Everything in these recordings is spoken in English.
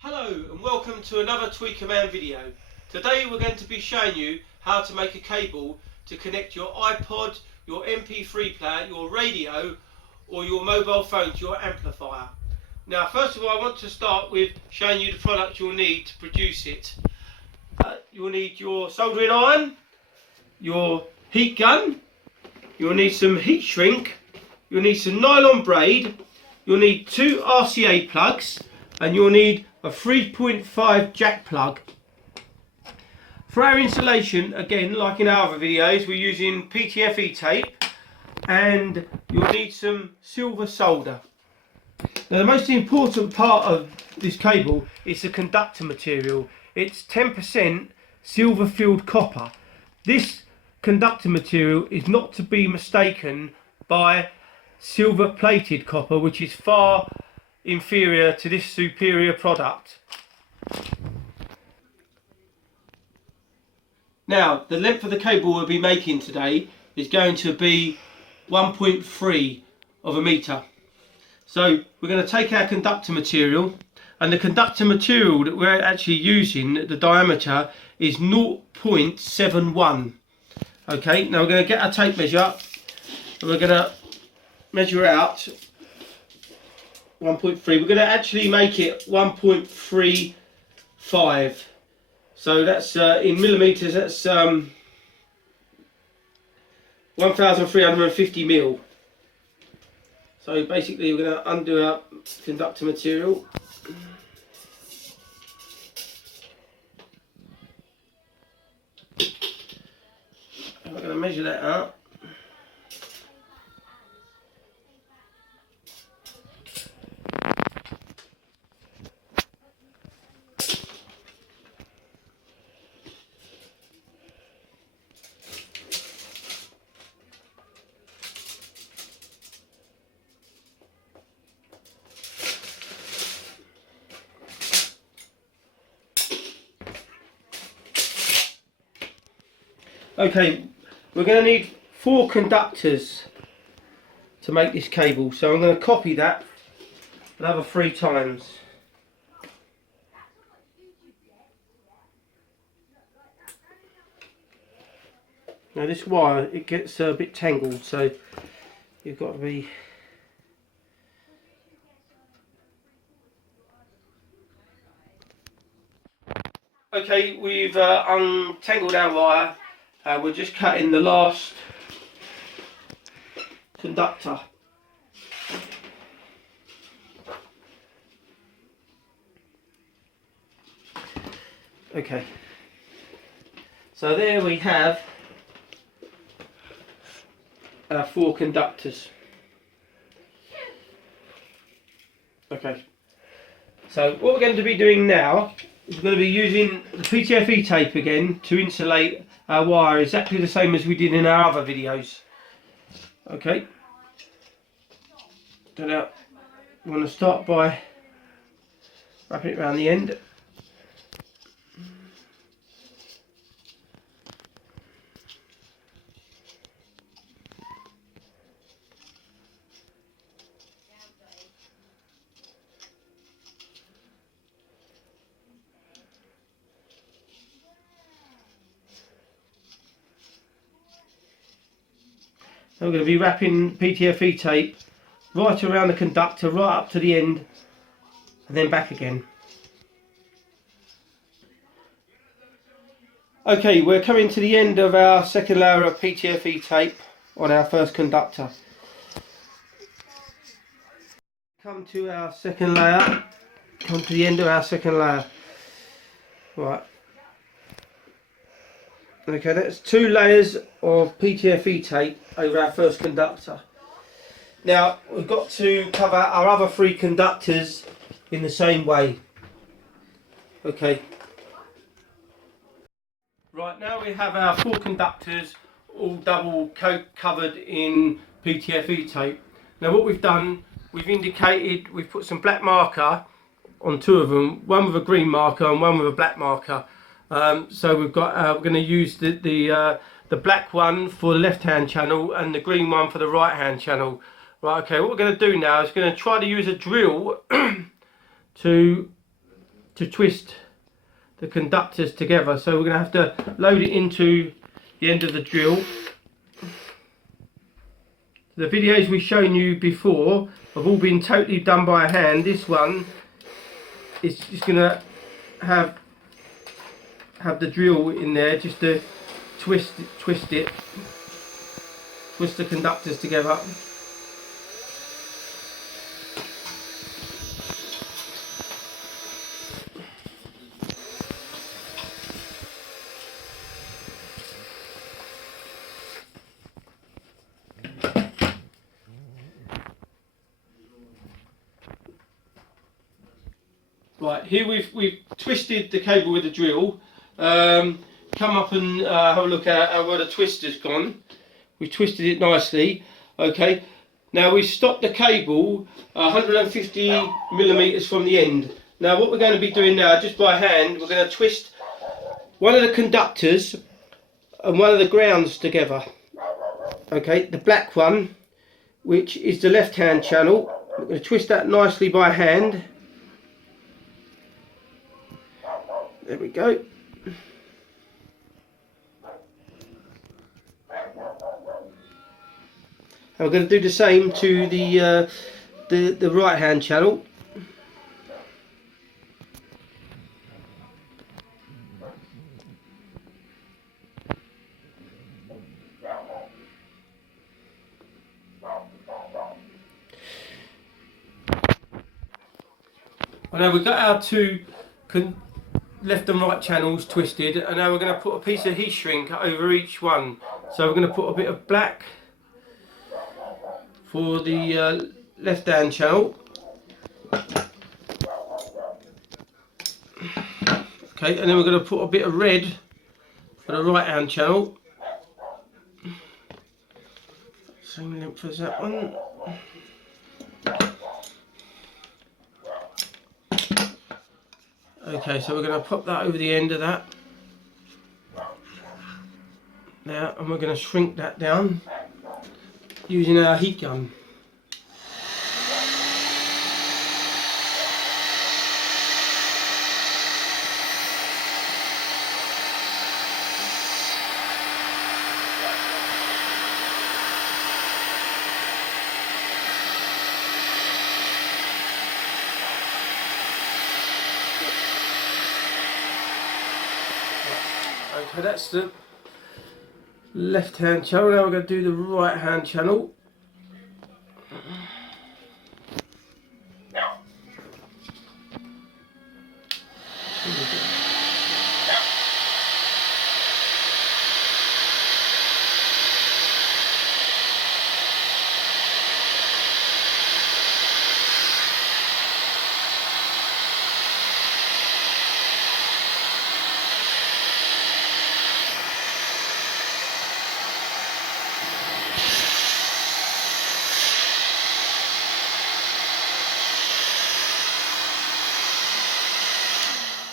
Hello and welcome to another Tweakerman video. Today we're going to be showing you how to make a cable to connect your iPod, your MP3 player, your radio or your mobile phone to your amplifier. Now first of all I want to start with showing you the product you'll need to produce it. You'll need your soldering iron, your heat gun, you'll need some heat shrink, you'll need some nylon braid, you'll need two RCA plugs, and you'll need a 3.5 jack plug. For our installation, again like in our other videos, we're using PTFE tape, and you'll need some silver solder. Now the most important part of this cable is the conductor material. It's 10% silver filled copper. This conductor material is not to be mistaken by silver plated copper, which is far inferior to this superior product. Now the length of the cable we'll be making today is going to be 1.3 of a metre. So we're going to take our conductor material, and the conductor material that we're actually using, the diameter is 0.71. Okay, now we're going to get our tape measure and we're going to measure out 1.3. We're going to actually make it 1.35. So that's in millimetres, that's 1,350 mil. So basically we're going to undo our conductor material. And we're going to measure that out. Okay, we're going to need 4 conductors to make this cable, so I'm going to copy that another 3 times. Now this wire, it gets a bit tangled, so you've got to be okay. We've untangled our wire. We're just cutting the last conductor. Okay, so there we have our 4 conductors. Okay, so what we're going to be doing now is we're going to be using the PTFE tape again to insulate our wire exactly the same as we did in our other videos. Okay, so now we want to start by wrapping it around the end. I'm going to be wrapping PTFE tape right around the conductor, right up to the end, and then back again. Okay, we're coming to the end of our second layer of PTFE tape on our first conductor. Come to our second layer, come to the end of our second layer. Right. Okay, that's 2 layers of PTFE tape over our first conductor. Now we've got to cover our other 3 conductors in the same way. Okay. Right, now we have our 4 conductors all double covered in PTFE tape. Now what we've done, we've put some black marker on 2 of them, one with a green marker and one with a black marker. So we've got we're going to use the black one for the left hand channel and the green one for the right hand channel. Right, okay, what we're going to do now is going to try to use a drill to to twist the conductors together, so we're going to have to load it into the end of the drill. The videos we've shown you before have all been totally done by hand. This one is just going to have the drill in there just to twist the conductors together. Right, here we've twisted the cable with the drill. Come up and have a look at where the twister's gone. We've twisted it nicely. Okay, now we've stopped the cable 150 millimeters from the end. Now what we're going to be doing now, just by hand, we're going to twist one of the conductors and one of the grounds together. Okay, the black one, which is the left hand channel, we're going to twist that nicely by hand. There we go. And we're going to do the same to the right hand channel. And now we've got our two left and right channels twisted, and now we're going to put a piece of heat shrink over each one. So we're going to put a bit of black for the left hand channel. Okay, and then we're going to put a bit of red for the right hand channel. Same length as that one. Okay, so we're going to pop that over the end of that now, and we're going to shrink that down using our heat gun. Okay, that's the left hand channel. Now we're going to do the right hand channel.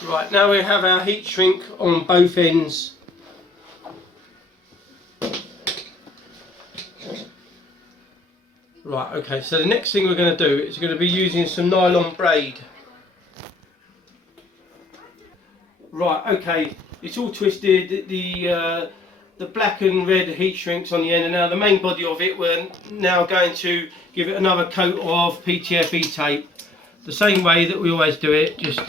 Right, now we have our heat shrink on both ends. Right, okay, so the next thing we're going to do is we're going to be using some nylon braid. Right, okay, it's all twisted, the black and red heat shrinks on the end, and now the main body of it, we're now going to give it another coat of PTFE tape. The same way that we always do it, just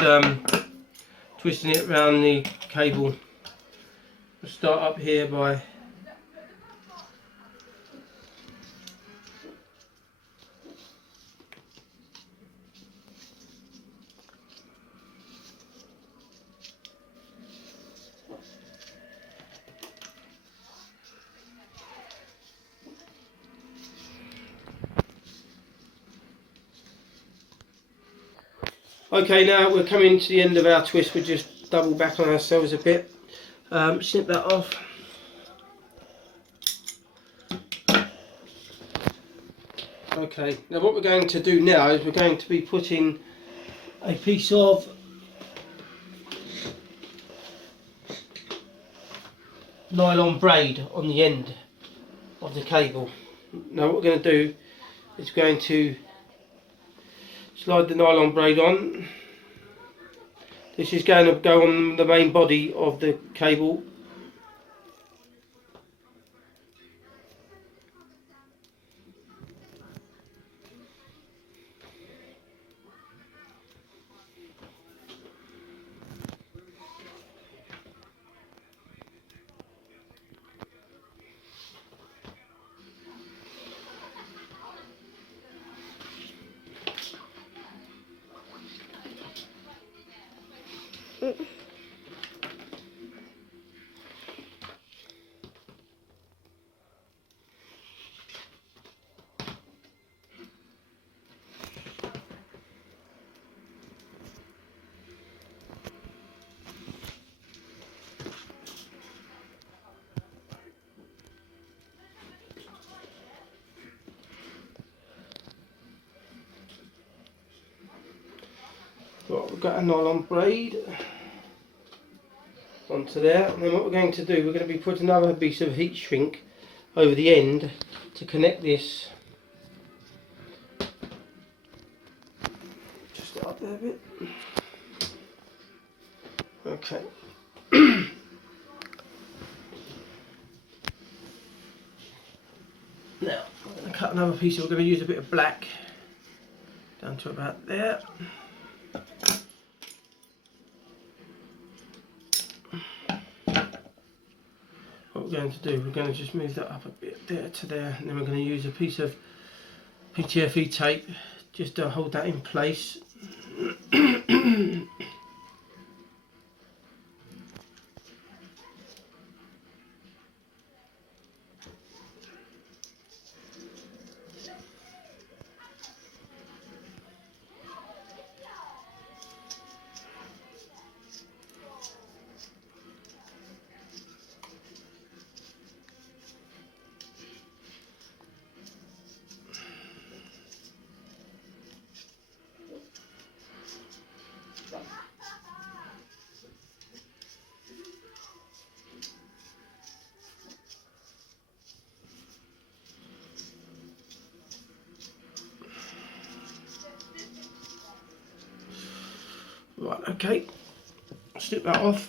twisting it around the cable. We'll start up here by okay, now we're coming to the end of our twist. We'll just double back on ourselves a bit. Snip that off. Okay, now what we're going to do now is we're going to be putting a piece of nylon braid on the end of the cable. Now what we're going to do is going to slide the nylon braid on, This is going to go on the main body of the cable. Right, we've got a nylon braid onto there, and then what we're going to do, we're going to be putting another piece of heat shrink over the end to connect this. Just up there a bit. Okay. Now, I'm going to cut another piece. We're going to use a bit of black down to about there. What we're going to do, we're going to just move that up a bit there to there, and then we're going to use a piece of PTFE tape just to hold that in place. Right, okay, strip that off.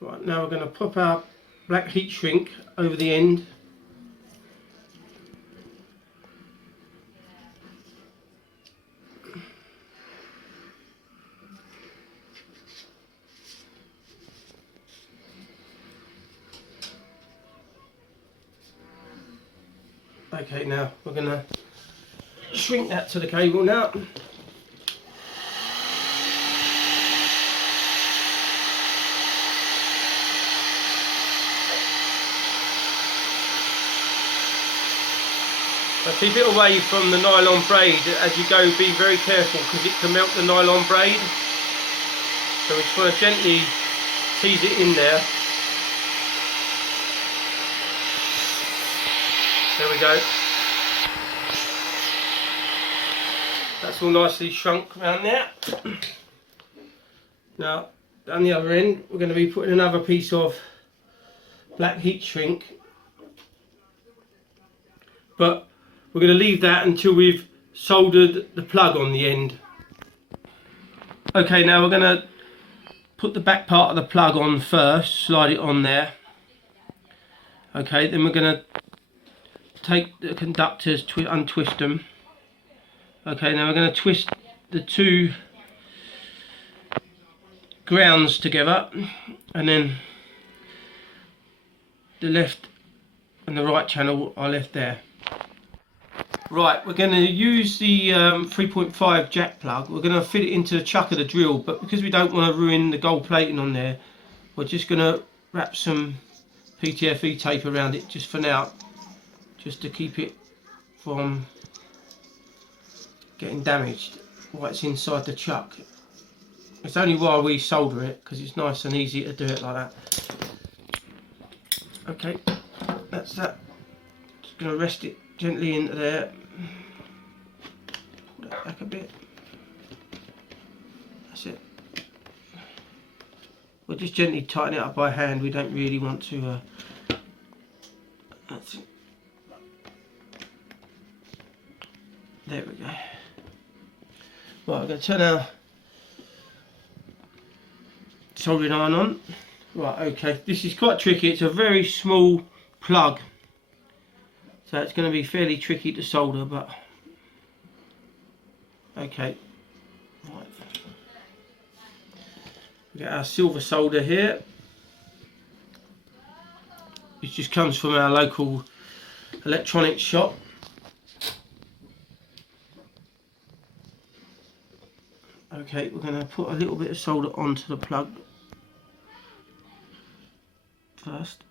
Right, now we're going to pop our black heat shrink over the end. Okay, now we're going to shrink that to the cable now. Now keep it away from the nylon braid as you go. Be very careful because it can melt the nylon braid. So we just want to gently tease it in there. There we go. That's all nicely shrunk around there. Now, down the other end, we're going to be putting another piece of black heat shrink. But we're going to leave that until we've soldered the plug on the end. Okay, now we're going to put the back part of the plug on first, slide it on there. Okay, then we're going to take the conductors, untwist them. Okay, now we're going to twist the two grounds together, and then the left and the right channel are left there. Right, we're going to use the 3.5 jack plug. We're going to fit it into the chuck of the drill, but because we don't want to ruin the gold plating on there, we're just going to wrap some PTFE tape around it just for now, just to keep it from getting damaged while it's inside the chuck. It's only while we solder it because it's nice and easy to do it like that. Okay, that's that. Just going to rest it gently into there. Pull that back a bit. That's it. We'll just gently tighten it up by hand. We don't really want to. That's it. There we go. Right, I'm going to turn our soldering iron on. Right, okay, this is quite tricky. It's a very small plug, so it's going to be fairly tricky to solder, but okay. Right. We get our silver solder here. This just comes from our local electronics shop. Okay, we're going to put a little bit of solder onto the plug first.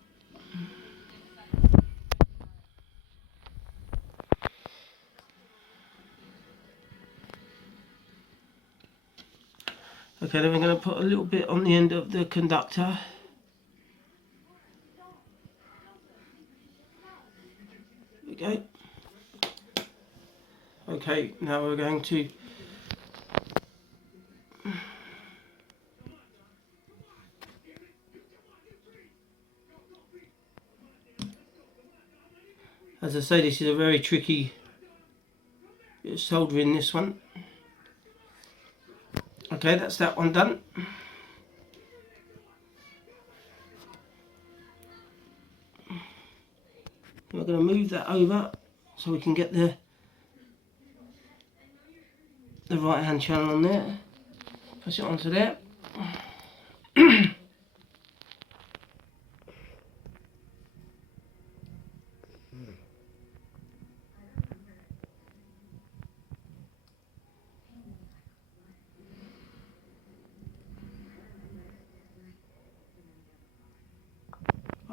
Okay, then we're going to put a little bit on the end of the conductor. There we go. Okay, now we're going to as I say, this is a very tricky bit of soldering, this one. Okay, that's that one done. We're going to move that over so we can get the right hand channel on there. Push it onto there.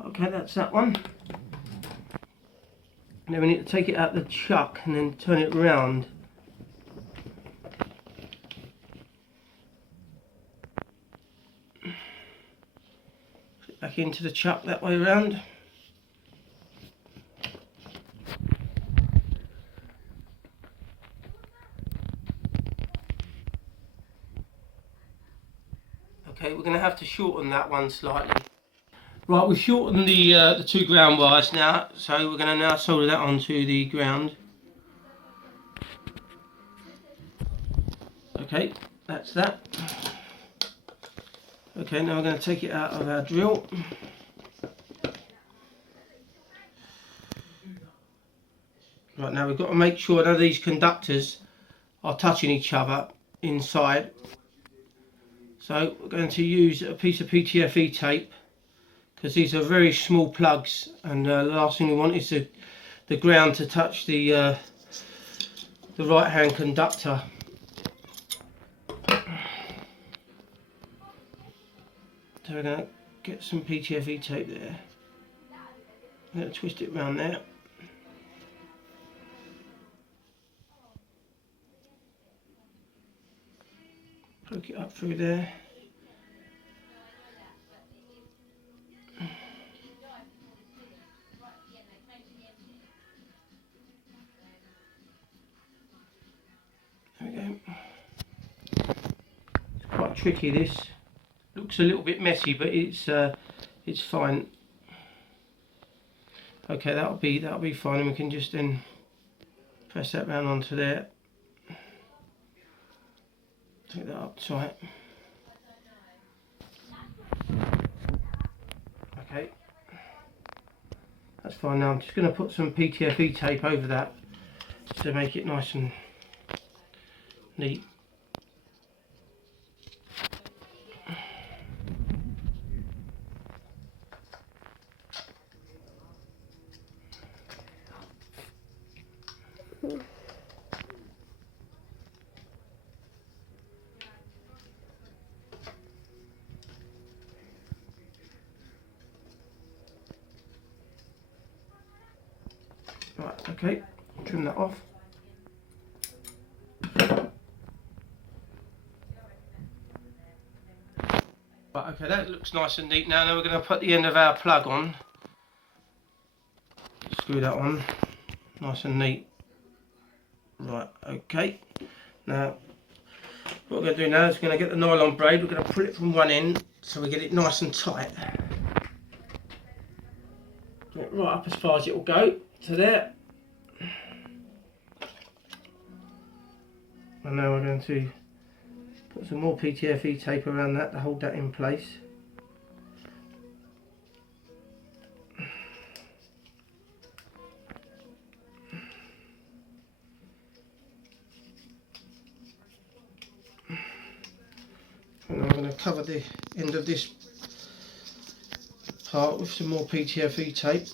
Okay, that's that one. And then we need to take it out the chuck and then turn it round. Put it back into the chuck that way around. Okay, we're going to have to shorten that one slightly. Right, we've shortened the two ground wires now, so we're going to now solder that onto the ground. Okay, that's that. Okay, now we're going to take it out of our drill. Right, now we've got to make sure none of these conductors are touching each other inside. So we're going to use a piece of PTFE tape, because these are very small plugs, and the last thing we want is the ground to touch the right hand conductor. So we're going to get some PTFE tape there. I'm going to twist it around there. Poke it up through there. There we go. It's quite tricky, this. Looks a little bit messy, but it's fine. Okay, that'll be fine, and we can just then press that round onto there. Take that up tight. Okay, that's fine. Now I'm just going to put some PTFE tape over that to make it nice and neat. Right, okay, trim that off. Right, okay, that looks nice and neat now. Now we're going to put the end of our plug on. Screw that on, nice and neat. Right, okay. Now, what we're going to do now is we're going to get the nylon braid. We're going to pull it from one end so we get it nice and tight. Right up as far as it will go to there. And now we're going to put some more PTFE tape around that to hold that in place. And I'm going to cover the end of this part with some more PTFE tape.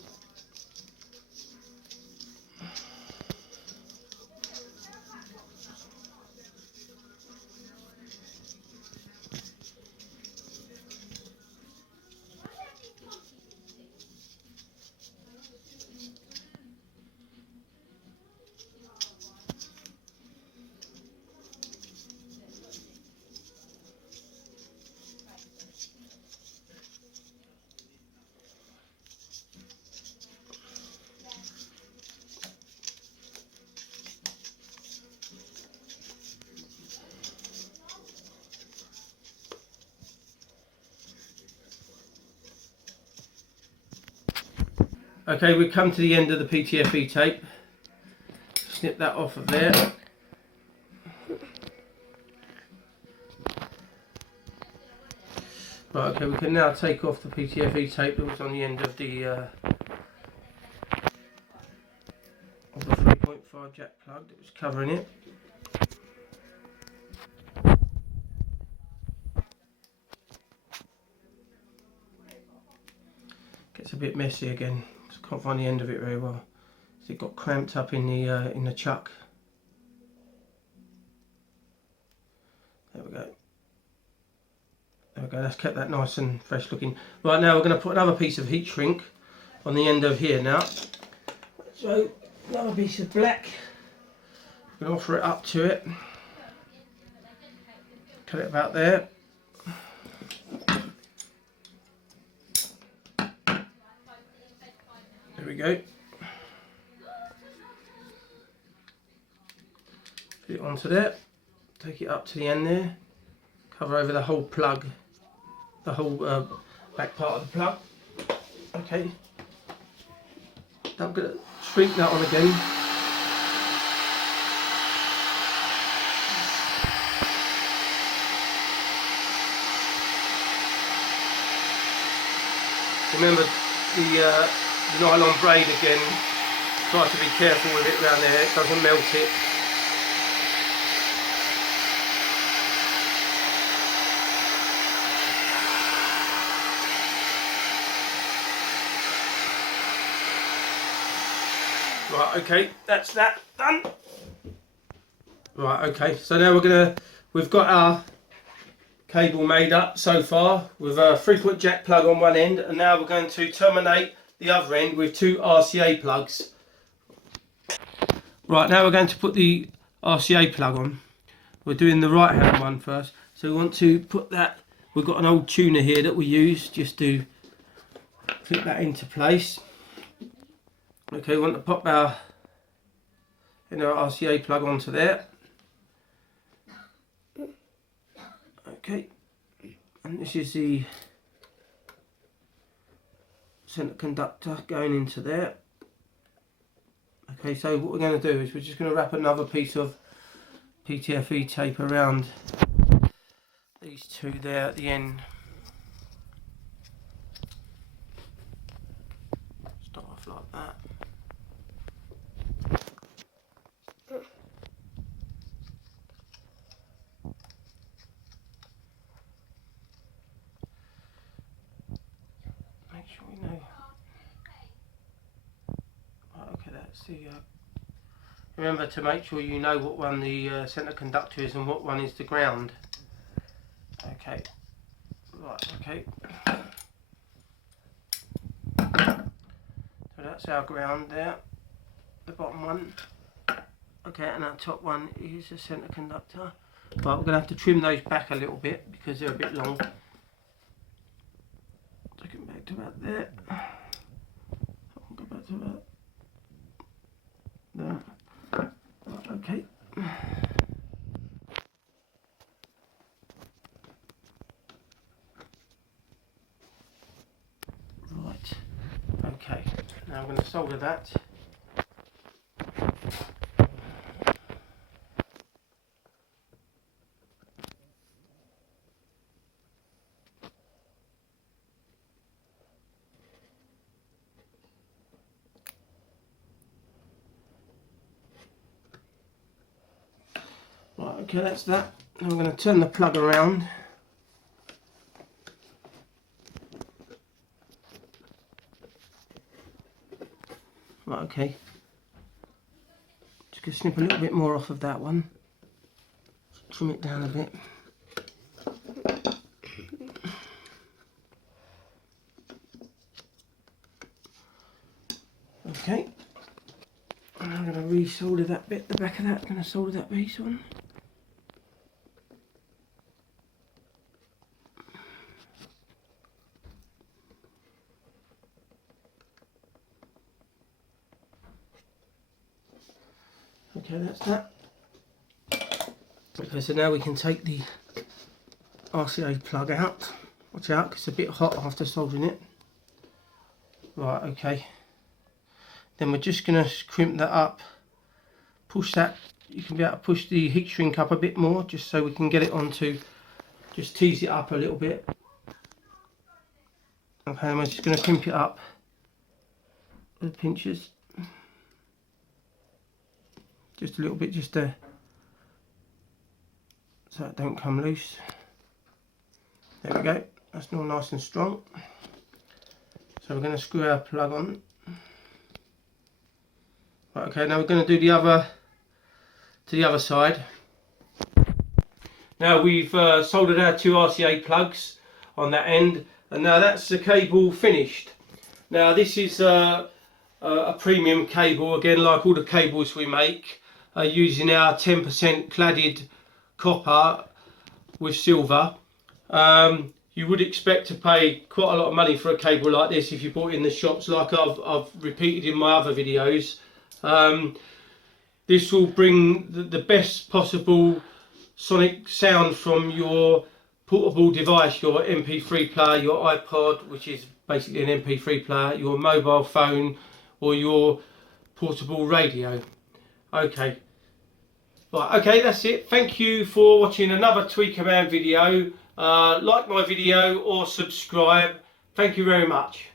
Okay, we've come to the end of the PTFE tape. Snip that off of there. Right, okay, we can now take off the PTFE tape that was on the end of the 3.5 jack plug that was covering it. Gets a bit messy again. Just can't find the end of it very well. So it got clamped up in the chuck. There we go. There we go. That's kept that nice and fresh looking. Right, now we're going to put another piece of heat shrink on the end of here now. So another piece of black. I'm going to offer it up to it. Cut it about there. There we go. Put it onto there. Take it up to the end there. Cover over the whole plug. The whole back part of the plug. Okay. I'm going to shrink that on again. Remember the nylon braid again, try to be careful with it around there, it doesn't melt it. Right, okay, that's that done. Right, okay, so now we've got our cable made up so far with a 3-foot jack plug on one end, and now we're going to terminate the other end with 2 RCA plugs. Right, now we're going to put the RCA plug on. We're doing the right hand one first, so we want to put that, we've got an old tuner here that we use just to clip that into place. Okay, we want to pop our RCA plug onto there. Okay, and this is the centre conductor going into there. Okay, so what we're going to do is we're just going to wrap another piece of PTFE tape around these two there at the end. Start off like that. Make sure we know. Right, okay, that's the. Remember to make sure you know what one the centre conductor is and what one is the ground. Okay. Right. Okay. So that's our ground there. The bottom one. Okay, and our top one is the centre conductor. Right, we're going to have to trim those back a little bit because they're a bit long. Take them back to about there. I'll go back to about there. Right, okay. Right. Okay. Now I'm going to solder that. Right, okay, that's that. Now I'm going to turn the plug around. Right, okay. Just going to snip a little bit more off of that one. Trim it down a bit. Okay. And I'm going to re-solder that bit, the back of that. I'm going to solder that piece on. Okay, that's that. Okay, so now we can take the RCA plug out. Watch out, 'cause it's a bit hot after soldering it. Right, okay. Then we're just going to crimp that up. Push that. You can be able to push the heat shrink up a bit more, just so we can get it onto. Just tease it up a little bit. Okay, and we're just going to crimp it up with pinchers. Just a little bit, just to, so it don't come loose. There we go. That's all nice and strong. So we're going to screw our plug on. Right, okay, now we're going to do the other to the other side. Now we've soldered our two RCA plugs on that end, and now that's the cable finished. Now this is a premium cable, again like all the cables we make, using our 10% cladded copper with silver. You would expect to pay quite a lot of money for a cable like this if you bought it in the shops, like I've repeated in my other videos. This will bring the best possible sonic sound from your portable device, your MP3 player, your iPod, which is basically an MP3 player, your mobile phone, or your portable radio. Okay. Right, okay, that's it. Thank you for watching another Tweakerman video. Like my video or subscribe. Thank you very much.